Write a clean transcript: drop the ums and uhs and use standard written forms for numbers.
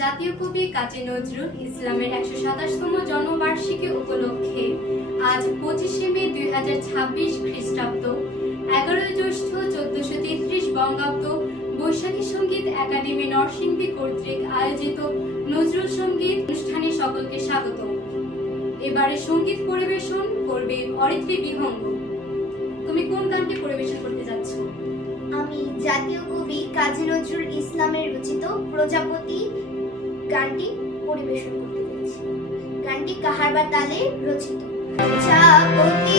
জাতীয় কবি কাজী নজরুল ইসলামের ১২৭তম জন্মবার্ষিকী উপলক্ষে আজ ২৫শে মে ২০২৬ খ্রিস্টাব্দ ১১ জ্যৈষ্ঠ ১৪৩৩ বঙ্গাব্দ বৈশাখী সঙ্গীত একাডেমি নরসিংদী কর্তৃক আয়োজিত নজরুল সঙ্গীত অনুষ্ঠানে সকলকে স্বাগত। এবারে সঙ্গীত পরিবেশন করবে অরিত্রী বিহঙ্গ। তুমি কোন গানটি পরিবেশন করতে যাচ্ছ? আমি জাতীয় কবি কাজী নজরুল ইসলামের রচিত প্রজাপতি গানটি পরিবেশন করতে যাচ্ছি। গানটি কাহারবা তালে রচিত। প্রজাপতি